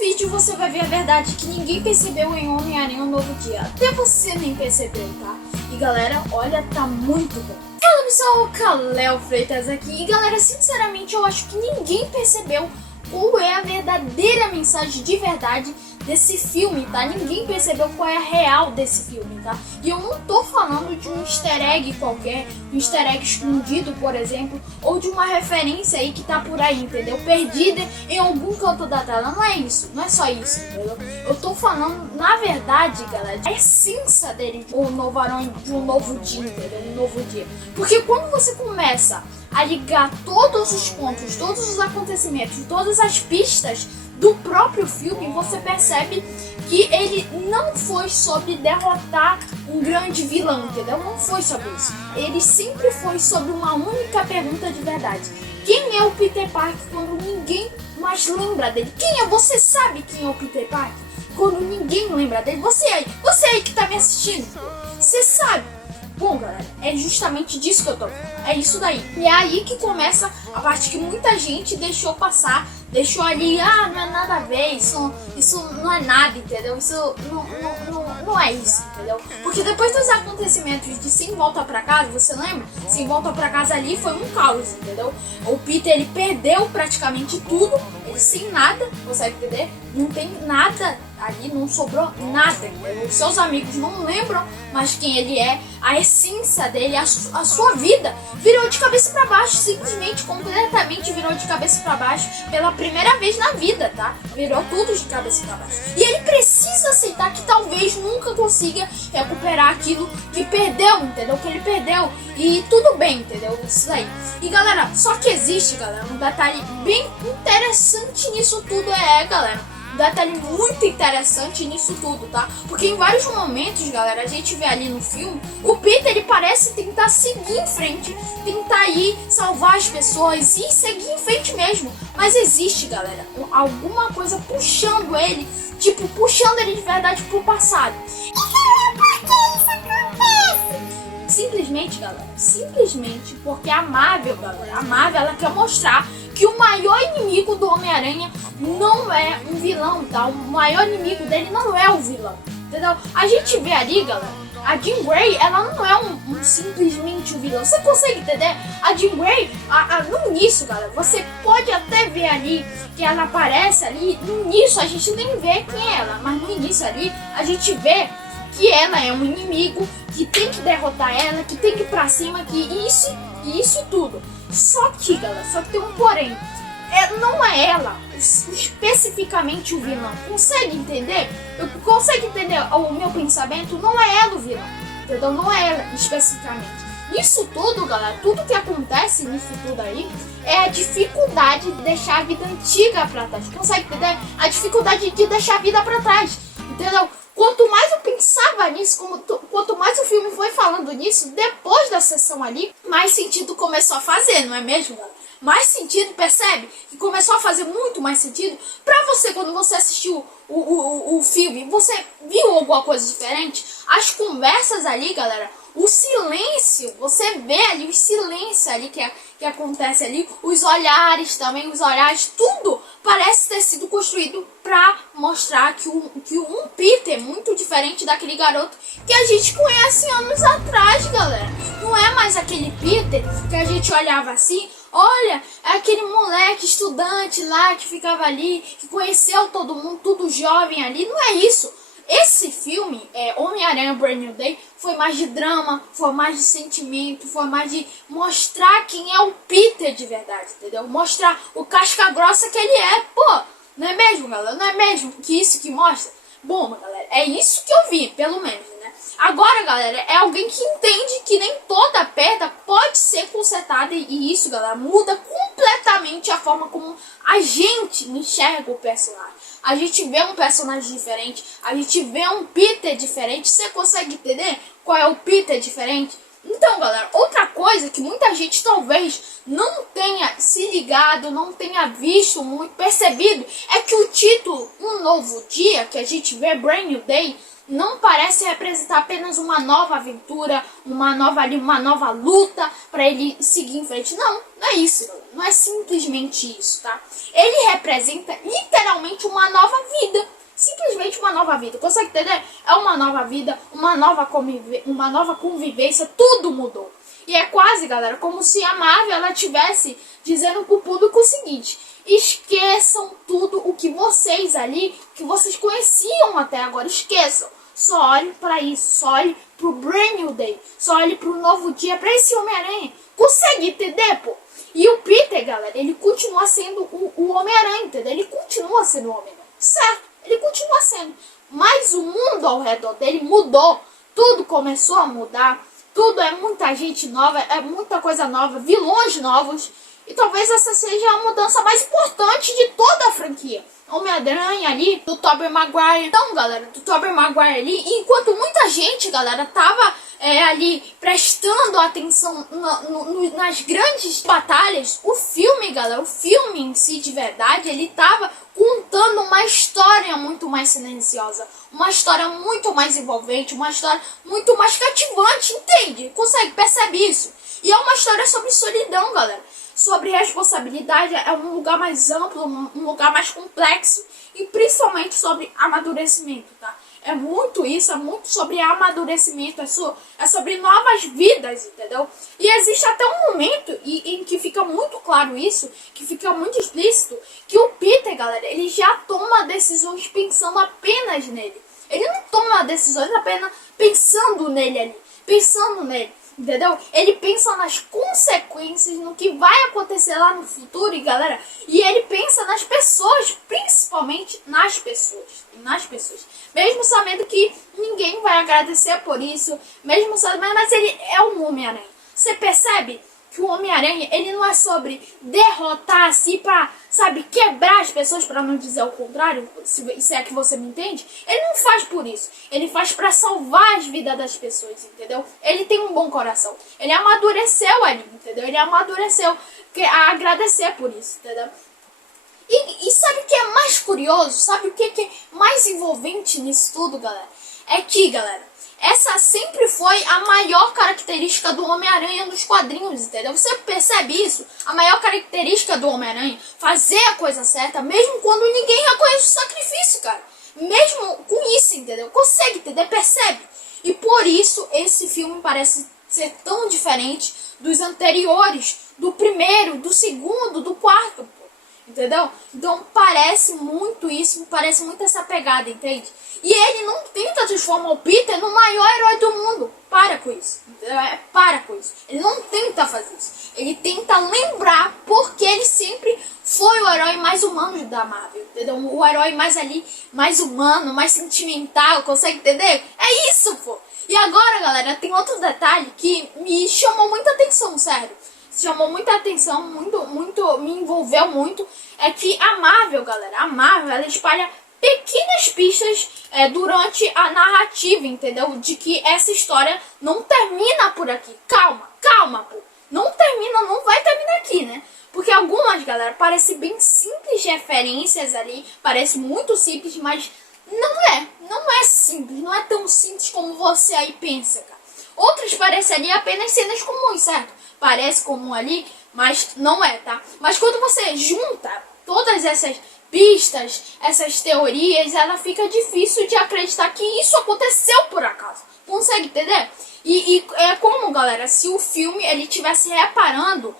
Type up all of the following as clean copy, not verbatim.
vídeo você vai ver a verdade que ninguém percebeu em Homem-Aranha Um Novo Dia. Até você nem percebeu, tá? E galera, olha, tá muito bom. Fala pessoal, Kalel Freitas aqui. E galera, sinceramente eu acho que ninguém percebeu qual é a verdadeira mensagem de verdade desse filme, tá? Ninguém percebeu qual é a real desse filme, tá? E eu não tô falando de um easter egg qualquer, um easter egg escondido, por exemplo, ou de uma referência aí que tá por aí, entendeu? Perdida em algum canto da tela. Não é isso, não é só isso, entendeu? Eu tô falando, na verdade, galera, a essência dele, o novo Aranha de Um Novo Dia, entendeu? Um Novo Dia. Porque quando você começa a ligar todos os pontos, todos os acontecimentos, todas as pistas do próprio filme, você percebe que ele não foi sobre derrotar um grande vilão, entendeu? Não foi sobre isso. Ele sempre foi sobre uma única pergunta de verdade. Quem é o Peter Parker quando ninguém mais lembra dele? Quem é? Você sabe quem é o Peter Parker quando ninguém lembra dele? Você aí que tá me assistindo, você sabe? Bom, galera, é justamente disso que eu tô falando. É isso daí. E é aí que começa a parte que muita gente deixou passar, deixou ali, não é nada a ver, isso não é nada, entendeu? Isso não é isso, entendeu? Porque depois dos acontecimentos de Sem Volta Pra Casa, você lembra? Sem Volta Pra Casa ali foi um caos, entendeu? O Peter, ele perdeu praticamente tudo, ele sem nada, consegue entender? Não tem nada ali, não sobrou nada, entendeu? Os seus amigos não lembram mais quem ele é, a essência dele, a sua vida virou de cabeça pra baixo, simplesmente, completamente virou de cabeça pra baixo pela primeira vez na vida, tá? Virou tudo de cabeça pra baixo. E ele precisa aceitar que talvez nunca consiga recuperar aquilo que perdeu, entendeu? Que ele perdeu. E tudo bem, entendeu? Isso aí. E galera, só que existe, galera, um detalhe bem interessante nisso tudo, galera. Um detalhe muito interessante nisso tudo, tá? Porque em vários momentos, galera, a gente vê ali no filme, o Peter, ele parece tentar seguir em frente, tentar ir salvar as pessoas e seguir em frente mesmo. Mas existe, galera, alguma coisa puxando ele, tipo, puxando ele de verdade pro passado. E galera, por que isso acontece? Simplesmente, galera, simplesmente porque a Marvel, galera, a Marvel, ela quer mostrar que o maior inimigo do Homem-Aranha não é um vilão, tá? O maior inimigo dele não é o vilão, entendeu? A gente vê ali, galera, a Jean Grey, ela não é simplesmente um vilão. Você consegue entender? A Jean Grey, no início, galera, você pode até ver ali que ela aparece ali. No início a gente nem vê quem é ela, mas no início ali a gente vê que ela é um inimigo, que tem que derrotar ela, que tem que ir pra cima, que isso e tudo. Só que, galera, só que tem um porém. Não é ela especificamente o vilão. Consegue entender? Consegue entender o meu pensamento? Não é ela o vilão, entendeu? Não é ela especificamente. Isso tudo, galera, tudo que acontece nisso tudo aí é a dificuldade de deixar a vida antiga pra trás. Consegue entender? A dificuldade de deixar a vida pra trás, entendeu? Quanto mais eu pensava nisso, quanto mais o filme foi falando nisso, depois da sessão ali, mais sentido começou a fazer, não é mesmo, galera? Mais sentido, percebe? Que começou a fazer muito mais sentido pra você quando você assistiu o filme. Você viu alguma coisa diferente? As conversas ali, galera, o silêncio, você vê ali o silêncio ali que acontece ali, os olhares também, tudo parece ter sido construído pra mostrar que um Peter é muito diferente daquele garoto que a gente conhece anos atrás, galera. Não é mais aquele Peter que a gente olhava assim, olha, é aquele moleque estudante lá que ficava ali, que conheceu todo mundo, tudo jovem ali. Não é isso. Esse filme, Homem-Aranha Brand New Day, foi mais de drama, foi mais de sentimento, foi mais de mostrar quem é o Peter de verdade, entendeu? Mostrar o casca grossa que ele é, pô, não é mesmo, galera? Não é mesmo que isso que mostra? Bom, galera, é isso que eu vi, pelo menos, né? Agora, galera, é alguém que entende que nem toda perda pode ser consertada e isso, galera, muda completamente a forma como a gente enxerga o personagem. A gente vê um personagem diferente, a gente vê um Peter diferente. Você consegue entender qual é o Peter diferente? Então, galera, outra coisa que muita gente talvez não tenha se ligado, não tenha visto muito, percebido, é que o título Um Novo Dia, que a gente vê Brand New Day, não parece representar apenas uma nova aventura, uma nova luta para ele seguir em frente. Não, não é isso, não é simplesmente isso, tá? Ele representa literalmente uma nova vida, simplesmente uma nova vida, consegue entender? É uma nova vida, uma nova convivência, tudo mudou. E é quase, galera, como se a Marvel ela tivesse dizendo pro público o seguinte: esqueçam tudo o que vocês ali, que vocês conheciam até agora, esqueçam. Só olhe para isso, só olhe pro Brand New Day, só olhe pro novo dia, para esse Homem-Aranha. Consegue entender, pô? E o Peter, galera, ele continua sendo o Homem-Aranha, entendeu? Ele continua sendo o Homem-Aranha, certo? Ele continua sendo. Mas o mundo ao redor dele mudou, tudo começou a mudar, tudo é muita gente nova, é muita coisa nova, vilões novos. E talvez essa seja a mudança mais importante de toda a franquia. Homem-Aranha ali, do Tobey Maguire. Então, galera, do Tobey Maguire ali, enquanto muita gente, galera, tava ali prestando atenção nas grandes batalhas, o filme, galera, o filme em si de verdade, ele tava contando uma história muito mais silenciosa, uma história muito mais envolvente, uma história muito mais cativante, entende? Consegue perceber isso? E é uma história sobre solidão, galera. Sobre responsabilidade, é um lugar mais amplo, um lugar mais complexo. E principalmente sobre amadurecimento, tá? É muito isso, é muito sobre amadurecimento, é sobre novas vidas, entendeu? E existe até um momento em que fica muito claro isso, que fica muito explícito, que o Peter, galera, ele já toma decisões pensando apenas nele. Ele não toma decisões apenas pensando nele ali, pensando nele. Entendeu? Ele pensa nas consequências, no que vai acontecer lá no futuro, e galera, e ele pensa nas pessoas, principalmente nas pessoas. Mesmo sabendo que ninguém vai agradecer por isso, mesmo sabendo, mas ele é um Homem-Aranha. Você percebe que o Homem-Aranha, ele não é sobre derrotar assim pra, sabe, quebrar as pessoas, pra não dizer o contrário, se é que você me entende. Ele não faz por isso, ele faz pra salvar as vidas das pessoas, entendeu? Ele tem um bom coração, ele amadureceu ali, entendeu? Ele amadureceu a agradecer por isso, entendeu? E sabe o que é mais curioso? Sabe o que é mais envolvente nisso tudo, galera? É que, galera, essa sempre foi a maior característica do Homem-Aranha nos quadrinhos, entendeu? Você percebe isso? A maior característica do Homem-Aranha, fazer a coisa certa, mesmo quando ninguém reconhece o sacrifício, cara. Mesmo com isso, entendeu? Consegue entender? Percebe? E por isso esse filme parece ser tão diferente dos anteriores, do primeiro, do segundo, do quarto, pô. Entendeu? Então parece muito isso, parece muito essa pegada, entende? E ele não tenta transformar o Peter no maior herói do mundo. Para com isso. Para com isso. Ele não tenta fazer isso. Ele tenta lembrar porque ele sempre foi o herói mais humano da Marvel, entendeu? O herói mais ali, mais humano, mais sentimental, consegue entender? É isso, pô. E agora, galera, tem outro detalhe que me chamou muita atenção, sério. Chamou muita atenção, me envolveu muito, é que a Marvel, galera, ela espalha pequenas pistas durante a narrativa, entendeu? De que essa história não termina por aqui. Calma, pô. Não termina, não vai terminar aqui, né? Porque algumas, galera, parecem bem simples referências ali, parece muito simples, mas não é simples, não é tão simples como você aí pensa, cara. Outras parecem ali apenas cenas comuns, certo? Parece comum ali, mas não é, tá? Mas quando você junta todas essas pistas, essas teorias, ela fica difícil de acreditar que isso aconteceu por acaso. Consegue entender? E é como, galera, se o filme ele estivesse reparando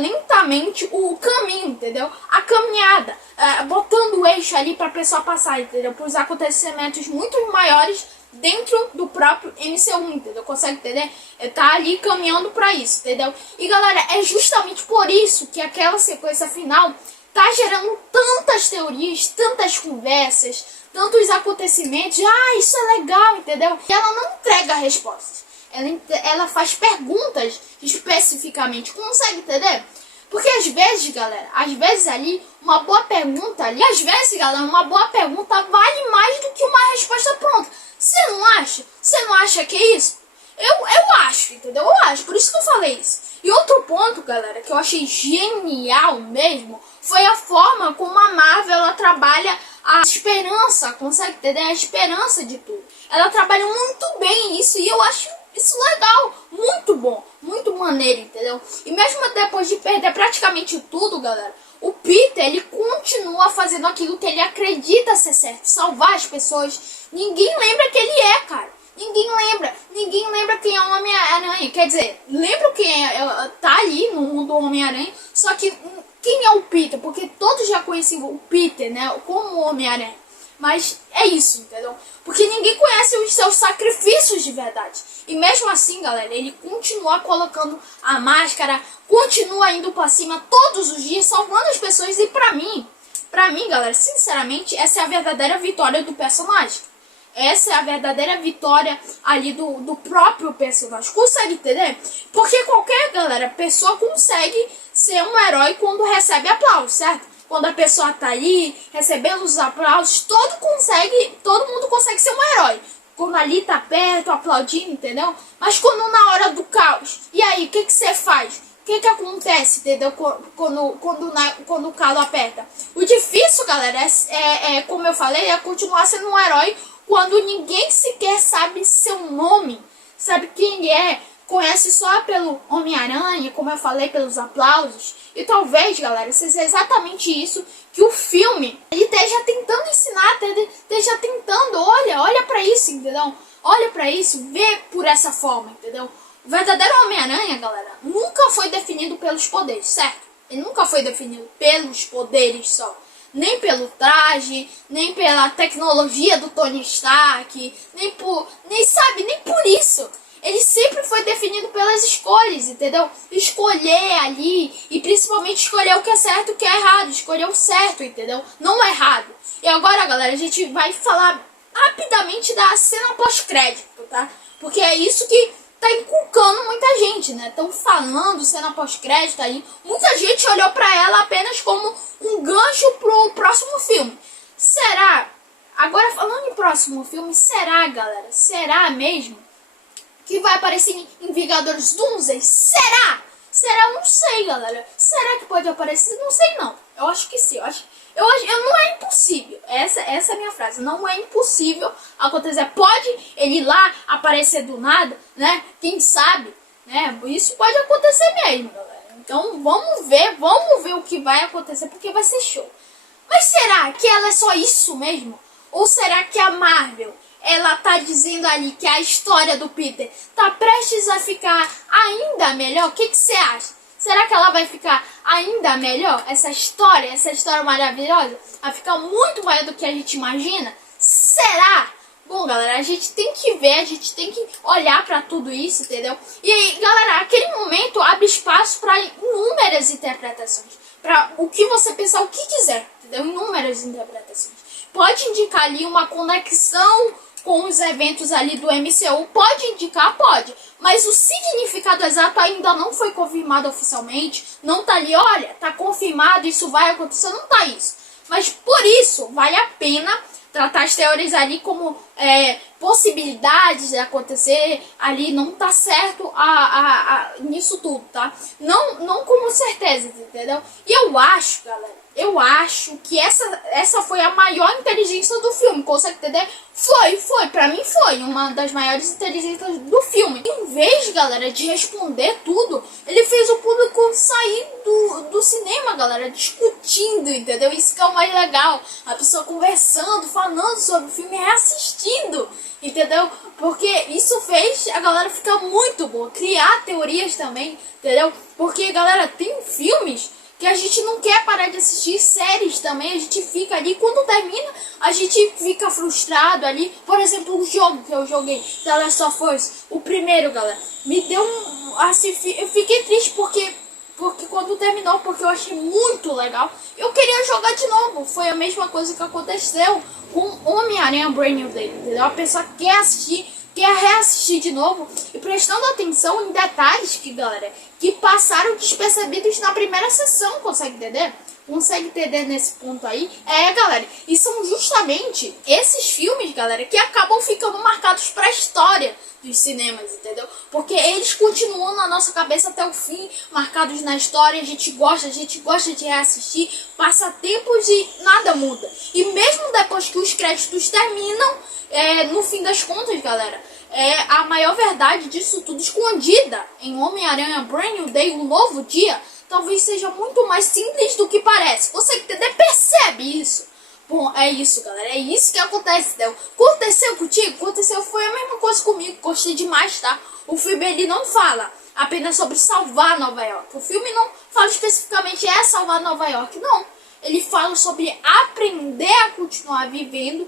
lentamente o caminho, entendeu? A caminhada, botando o eixo ali para a pessoa passar, entendeu? Para os acontecimentos muito maiores dentro do próprio MCU, entendeu? Consegue entender? Tá ali caminhando para isso, entendeu? E galera, é justamente por isso que aquela sequência final tá gerando tantas teorias, tantas conversas, tantos acontecimentos. Isso é legal, entendeu? E ela não entrega respostas. Ela faz perguntas especificamente. Consegue entender? Porque às vezes, galera, ali, uma boa pergunta ali, às vezes, galera, uma boa pergunta vale mais do que uma resposta pronta. Você não acha? Você não acha que é isso? Eu acho, entendeu? Eu acho, por isso que eu falei isso. E outro ponto, galera, que eu achei genial mesmo, foi a forma como a Marvel, ela trabalha a esperança, consegue entender? A esperança de tudo. Ela trabalha muito bem isso e eu acho isso legal, muito bom, muito maneiro, entendeu? E mesmo depois de perder praticamente tudo, galera, o Peter, ele continua fazendo aquilo que ele acredita ser certo, salvar as pessoas. Ninguém lembra que ele é, cara. Ninguém lembra quem é o Homem-Aranha. Quer dizer, lembra quem tá ali no mundo do Homem-Aranha, só que quem é o Peter? Porque todos já conheciam o Peter, né, como o Homem-Aranha. Mas é isso, entendeu? Porque ninguém conhece os seus sacrifícios de verdade. E mesmo assim, galera, ele continua colocando a máscara, continua indo pra cima todos os dias, salvando as pessoas. E pra mim, galera, sinceramente, essa é a verdadeira vitória do personagem. Essa é a verdadeira vitória ali do próprio personagem. Consegue entender? Porque qualquer, galera, pessoa consegue ser um herói quando recebe aplauso, certo? Quando a pessoa tá ali, recebendo os aplausos, todo mundo consegue ser um herói. Quando ali tá perto, aplaudindo, entendeu? Mas quando na hora do caos, e aí, o que você faz? O que acontece, entendeu? Quando o calo aperta? O difícil, galera, como eu falei, é continuar sendo um herói quando ninguém sequer sabe seu nome, sabe quem é, conhece só pelo Homem-Aranha, como eu falei, pelos aplausos. E talvez, galera, seja exatamente isso que o filme ele esteja tentando ensinar, esteja tentando, olha pra isso, entendeu? Olha pra isso, vê por essa forma, entendeu? O verdadeiro Homem-Aranha, galera, nunca foi definido pelos poderes, certo? Ele nunca foi definido pelos poderes só. Nem pelo traje, nem pela tecnologia do Tony Stark, nem por isso. Ele sempre foi definido pelas escolhas, entendeu? Escolher ali, e principalmente escolher o que é certo e o que é errado. Escolher o certo, entendeu? Não o errado. E agora, galera, a gente vai falar rapidamente da cena pós-crédito, tá? Porque é isso que tá inculcando muita gente, né? Estão falando cena pós-crédito aí. Muita gente olhou pra ela apenas como um gancho pro próximo filme. Será? Agora, falando em próximo filme, será, galera? Será mesmo que vai aparecer em Vingadores Doomsday? Será? Será? Eu não sei, galera. Será que pode aparecer? Não sei, não. Eu acho que sim. Não é impossível. Essa é a minha frase. Não é impossível acontecer. Pode ele ir lá aparecer do nada, né? Quem sabe, né? Isso pode acontecer mesmo, galera. Então vamos ver o que vai acontecer, porque vai ser show. Mas será que ela é só isso mesmo? Ou será que a Marvel, ela tá dizendo ali que a história do Peter tá prestes a ficar ainda melhor? O que você acha? Será que ela vai ficar ainda melhor? Essa história maravilhosa? Vai ficar muito maior do que a gente imagina? Será? Bom, galera, a gente tem que ver, a gente tem que olhar pra tudo isso, entendeu? E aí, galera, aquele momento abre espaço para inúmeras interpretações. Pra o que você pensar, o que quiser, entendeu? Inúmeras interpretações. Pode indicar ali uma conexão com os eventos ali do MCU, pode indicar, pode, mas o significado exato ainda não foi confirmado oficialmente, não tá ali, olha, tá confirmado, isso vai acontecer, não tá isso, mas por isso vale a pena tratar as teorias ali como possibilidades de acontecer ali, não tá certo nisso tudo, tá? Não como certeza, entendeu? E eu acho, galera, que essa foi a maior inteligência do filme, consegue entender? Foi, pra mim foi uma das maiores inteligências do filme. Em vez, galera, de responder tudo, ele fez o público sair do cinema, galera, discutindo, entendeu? Isso que é o mais legal, a pessoa conversando, falando sobre o filme, reassistindo, entendeu? Porque isso fez a galera ficar muito boa, criar teorias também, entendeu? Porque, galera, tem filmes que a gente não quer parar de assistir, séries também, a gente fica ali, quando termina, a gente fica frustrado ali. Por exemplo, o jogo que eu joguei, The Last of Us, o primeiro, galera, me deu assim, eu fiquei triste porque quando terminou, porque eu achei muito legal, eu queria jogar de novo. Foi a mesma coisa que aconteceu com Homem-Aranha Brand New Day, entendeu? A pessoa quer assistir, quer reassistir de novo, e prestando atenção em detalhes que, galera, que passaram despercebidos na primeira sessão, consegue entender? Consegue entender nesse ponto aí? Galera, e são justamente esses filmes, galera, que acabam ficando marcados pra história, dos cinemas, entendeu? Porque eles continuam na nossa cabeça até o fim, marcados na história, a gente gosta de reassistir, passa tempos e nada muda. E mesmo depois que os créditos terminam, no fim das contas, galera, a maior verdade disso tudo escondida em Homem-Aranha Brand New Day, um novo dia, talvez seja muito mais simples do que parece. Você percebe isso? Bom, é isso, galera. É isso que acontece, entendeu? Aconteceu contigo? Aconteceu, foi a mesma coisa comigo. Gostei demais, tá? O filme, ele não fala apenas sobre salvar Nova York. O filme não fala especificamente salvar Nova York, não. Ele fala sobre aprender a continuar vivendo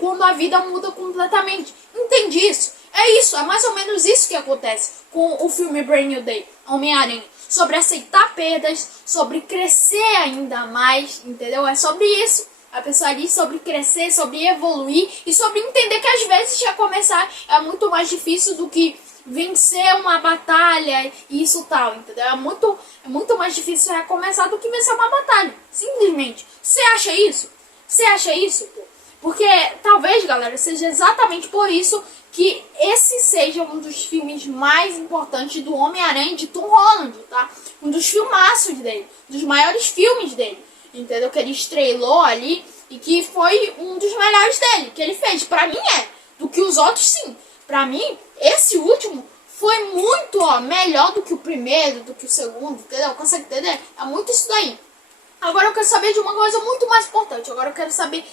quando a vida muda completamente. Entende isso? É isso, é mais ou menos isso que acontece com o filme Brand New Day, Homem-Aranha. Sobre aceitar perdas, sobre crescer ainda mais, entendeu? É sobre isso. A pessoa ali sobre crescer, sobre evoluir e sobre entender que às vezes já começar é muito mais difícil do que vencer uma batalha e isso tal, entendeu? É muito mais difícil recomeçar do que vencer uma batalha, simplesmente. Você acha isso? Você acha isso? Pô? Porque talvez, galera, seja exatamente por isso que esse seja um dos filmes mais importantes do Homem-Aranha de Tom Holland, tá? Um dos filmaços dele, dos maiores filmes dele. Entendeu? Que ele estrelou ali e que foi um dos melhores dele, que ele fez. Pra mim do que os outros sim. Pra mim, esse último foi muito melhor do que o primeiro, do que o segundo, entendeu? Consegue entender? É muito isso daí. Agora eu quero saber de uma coisa muito mais importante. Agora eu quero saber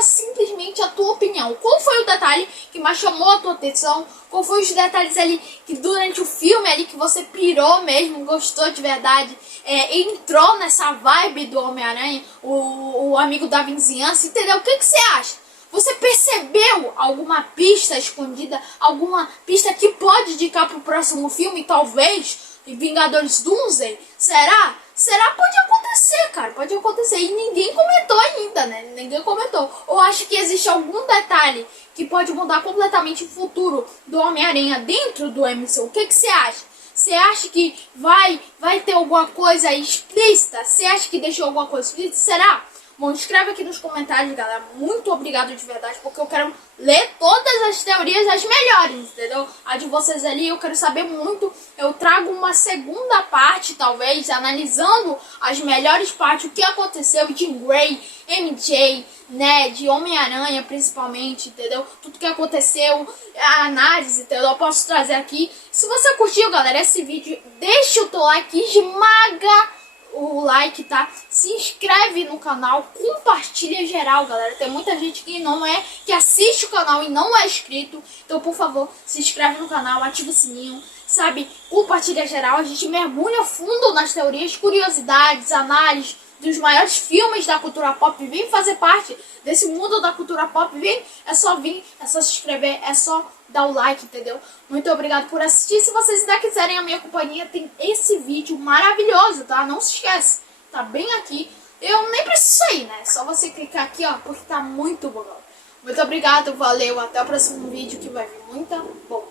simplesmente a tua opinião. Qual foi o detalhe que mais chamou a tua atenção? Qual foi os detalhes ali que durante o filme ali que você pirou mesmo, gostou de verdade, entrou nessa vibe do Homem-Aranha, o amigo da vizinhança, entendeu? O que você acha? Você percebeu alguma pista escondida, alguma pista que pode indicar pro próximo filme, talvez, Vingadores Doomsday? Será? Pode acontecer, cara, pode acontecer. E ninguém comentou ainda, né? Ninguém comentou. Ou acha que existe algum detalhe que pode mudar completamente o futuro do Homem-Aranha dentro do MCU? O que você acha? Você acha que vai ter alguma coisa explícita? Você acha que deixou alguma coisa explícita? Será? Bom, escreve aqui nos comentários, galera. Muito obrigado de verdade, porque eu quero ler todas as teorias, as melhores, entendeu? A de vocês ali, eu quero saber muito. Eu trago uma segunda parte, talvez, analisando as melhores partes, o que aconteceu de Grey, MJ, Ned, Homem-Aranha, principalmente, entendeu? Tudo que aconteceu, a análise, entendeu? Eu posso trazer aqui. Se você curtiu, galera, esse vídeo, deixa o teu like, esmaga o like, tá? Se inscreve no canal, compartilha geral, galera. Tem muita gente que assiste o canal e não é inscrito. Então, por favor, se inscreve no canal, ativa o sininho, sabe? Compartilha geral. A gente mergulha fundo nas teorias, curiosidades, análises dos maiores filmes da cultura pop. Vem fazer parte desse mundo da cultura pop. Vem, é só vir, é só se inscrever, é só dar o like, entendeu? Muito obrigado por assistir. Se vocês ainda quiserem a minha companhia, tem esse vídeo maravilhoso, tá? Não se esquece, tá bem aqui. Eu nem preciso sair, né? É só você clicar aqui, ó, porque tá muito bom. Muito obrigado, valeu, até o próximo vídeo que vai vir muita boa.